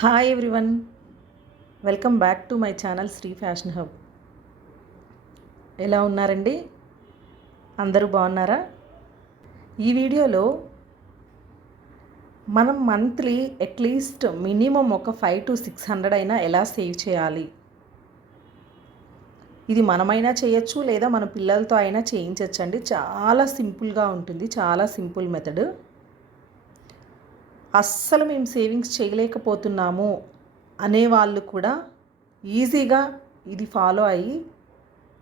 Hi everyone welcome back to my channel Sri fashion hub ఎలా ఉన్నారండి? అందరూ బాగున్నారా? ఈ వీడియోలో మనం మంత్లీ అట్లీస్ట్ మినిమం ఒక ఫైవ్ టు సిక్స్ హండ్రెడ్ అయినా ఎలా సేవ్ చేయాలి? ఇది మనమైనా చేయొచ్చు లేదా మన పిల్లలతో అయినా చేయించవచ్చండి చాలా సింపుల్గా ఉంటుంది చాలా సింపుల్ మెథడ్ అస్సలు మేము సేవింగ్స్ చేయలేకపోతున్నాము అనే వాళ్ళు కూడా ఈజీగా ఇది ఫాలో అయ్యి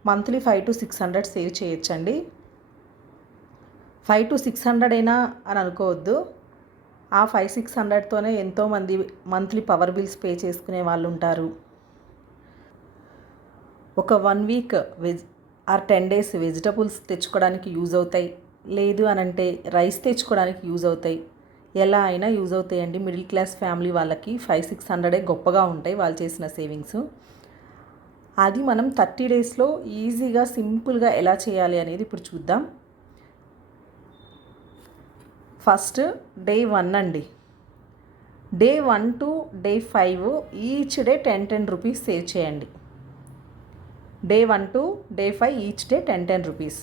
monthly five to six hundred save చేయొచ్చండి. ఫైవ్ టు సిక్స్ హండ్రెడ్ అయినా అని అనుకోవద్దు. ఆ ఫైవ్ సిక్స్ హండ్రెడ్తోనే ఎంతోమంది మంత్లీ పవర్ బిల్స్ పే చేసుకునే వాళ్ళు ఉంటారు. ఒక one week veg or ten days vegetables తెచ్చుకోవడానికి యూజ్ అవుతాయి. లేదు అని అంటే రైస్ తెచ్చుకోవడానికి యూజ్ అవుతాయి. ఎలా అయినా యూజ్ అవుతాయండి. మిడిల్ క్లాస్ ఫ్యామిలీ వాళ్ళకి ఫైవ్ సిక్స్ హండ్రెడే గొప్పగా ఉంటాయి వాళ్ళు చేసిన సేవింగ్స్. అది మనం థర్టీ డేస్లో ఈజీగా సింపుల్గా ఎలా చేయాలి అనేది ఇప్పుడు చూద్దాం. ఫస్ట్ డే వన్ అండి. Day one to day five each day ten ten rupees save చేయండి. Day one to day five each day ten ten rupees.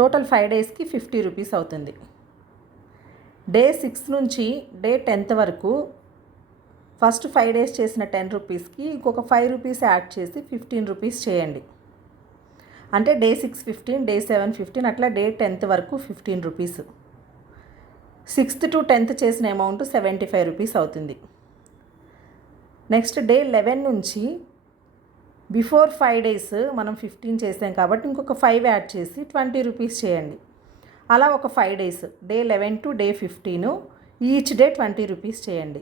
Total five డేస్కి ఫిఫ్టీ రూపీస్ అవుతుంది. డే సిక్స్ నుంచి డే టెన్త్ వరకు first five days చేసిన ten రూపీస్కి ఇంకొక five rupees add చేసి fifteen rupees చేయండి. అంటే day six fifteen day seven fifteen అట్లా డే టెన్త్ వరకు fifteen rupees. Sixth to tenth చేసిన అమౌంట్ సెవెంటీ ఫైవ్ రూపీస్ అవుతుంది. నెక్స్ట్ డే లెవెన్ నుంచి బిఫోర్ ఫైవ్ డేస్ మనం ఫిఫ్టీన్ చేసాం కాబట్టి ఇంకొక ఫైవ్ యాడ్ చేసి ట్వంటీ రూపీస్ చేయండి. అలా ఒక five days day eleven to day fifteen each day twenty rupees చేయండి.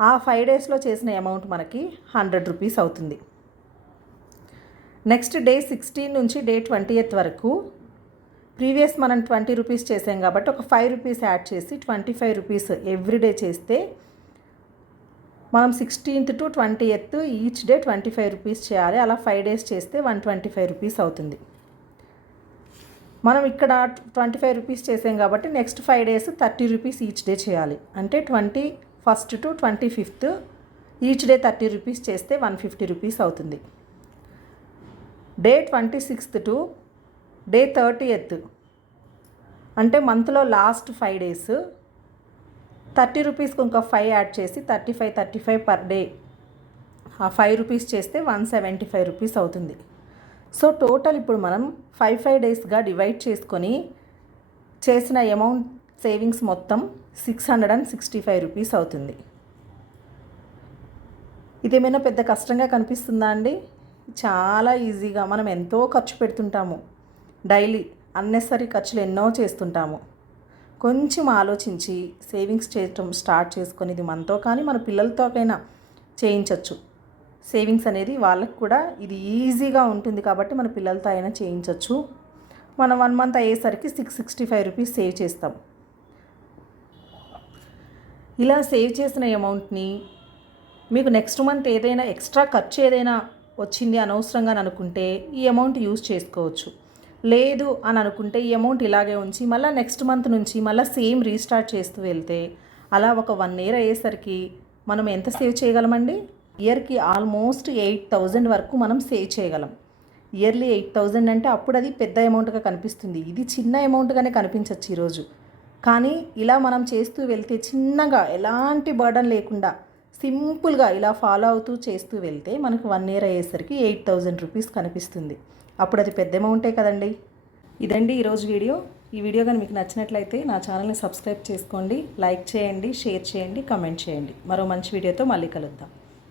ఆ ఫైవ్ డేస్లో చేసిన అమౌంట్ మనకి హండ్రెడ్ రూపీస్ అవుతుంది. నెక్స్ట్ డే సిక్స్టీన్ నుంచి డే ట్వంటీ ఎయిత్ వరకు ప్రీవియస్ మనం ట్వంటీ రూపీస్ చేసాం కాబట్టి ఒక ఫైవ్ రూపీస్ యాడ్ చేసి ట్వంటీ ఫైవ్ రూపీస్ ఎవ్రీడే చేస్తే మనం sixteenth to twenty eighth each day twenty five rupees చేయాలి. అలా ఫైవ్ డేస్ చేస్తే వన్ ట్వంటీ ఫైవ్ రూపీస్ అవుతుంది. మనం ఇక్కడ ట్వంటీ ఫైవ్ రూపీస్ చేసాం కాబట్టి next five days thirty rupees each day చేయాలి. అంటే twenty first to twenty fifth each day thirty rupees చేస్తే వన్ ఫిఫ్టీ రూపీస్ అవుతుంది. Day twenty sixth to day thirty eighth అంటే మంత్లో లాస్ట్ ఫైవ్ డేస్ థర్టీ రూపీస్కి ఇంకా ఫైవ్ యాడ్ చేసి thirty five thirty five per day ఆ five rupees చేస్తే one seventy five rupees అవుతుంది. సో టోటల్ ఇప్పుడు మనం ఫైవ్ ఫైవ్ డేస్గా డివైడ్ చేసుకొని చేసిన అమౌంట్ సేవింగ్స్ మొత్తం six hundred and sixty five rupees అవుతుంది. ఇదేమైనా పెద్ద కష్టంగా కనిపిస్తుందా అండి? చాలా ఈజీగా మనం ఎంతో ఖర్చు పెడుతుంటాము. డైలీ అన్నెసరీ ఖర్చులు ఎన్నో చేస్తుంటాము. కొంచెం ఆలోచించి సేవింగ్స్ చేయటం స్టార్ట్ చేసుకొని ఇది మనతో కానీ మన పిల్లలతోకైనా చేయించవచ్చు. సేవింగ్స్ అనేది వాళ్ళకి కూడా ఇది ఈజీగా ఉంటుంది కాబట్టి మన పిల్లలతో అయినా చేయించవచ్చు మనం వన్ మంత్ అయ్యేసరికి six sixty five rupees save చేస్తాం. ఇలా సేవ్ చేసిన అమౌంట్ని మీకు నెక్స్ట్ మంత్ ఏదైనా ఎక్స్ట్రా ఖర్చు ఏదైనా వచ్చింది అనవసరంగా అనుకుంటే ఈ అమౌంట్ యూజ్ చేసుకోవచ్చు. లేదు అని అనుకుంటే ఈ అమౌంట్ ఇలాగే ఉంచి మళ్ళీ నెక్స్ట్ మంత్ నుంచి మళ్ళీ సేమ్ రీస్టార్ట్ చేస్తూ వెళ్తే అలా ఒక వన్ ఇయర్ అయ్యేసరికి మనం ఎంత సేవ్ చేయగలమండి? ఇయర్కి ఆల్మోస్ట్ ఎయిట్ థౌజండ్ వరకు మనం సేవ్ చేయగలం. ఇయర్లీ ఎయిట్ థౌజండ్ అంటే అప్పుడు అది పెద్ద అమౌంట్గా కనిపిస్తుంది. ఇది చిన్న అమౌంట్గానే కనిపించవచ్చు ఈరోజు. కానీ ఇలా మనం చేస్తూ వెళ్తే చిన్నగా ఎలాంటి బర్డన్ లేకుండా సింపుల్గా ఇలా ఫాలో అవుతూ చేస్తూ వెళ్తే మనకు వన్ ఇయర్ అయ్యేసరికి ఎయిట్ థౌజండ్ రూపీస్ కనిపిస్తుంది. అప్పుడు అది పెద్ద అమౌంటే కదండి. ఇదండి ఈరోజు వీడియో. ఈ వీడియో కానీ మీకు నచ్చినట్లయితే నా ఛానల్ని సబ్స్క్రైబ్ చేసుకోండి లైక్ చేయండి షేర్ చేయండి కమెంట్ చేయండి. మరో మంచి వీడియోతో మళ్ళీ కలుద్దాం.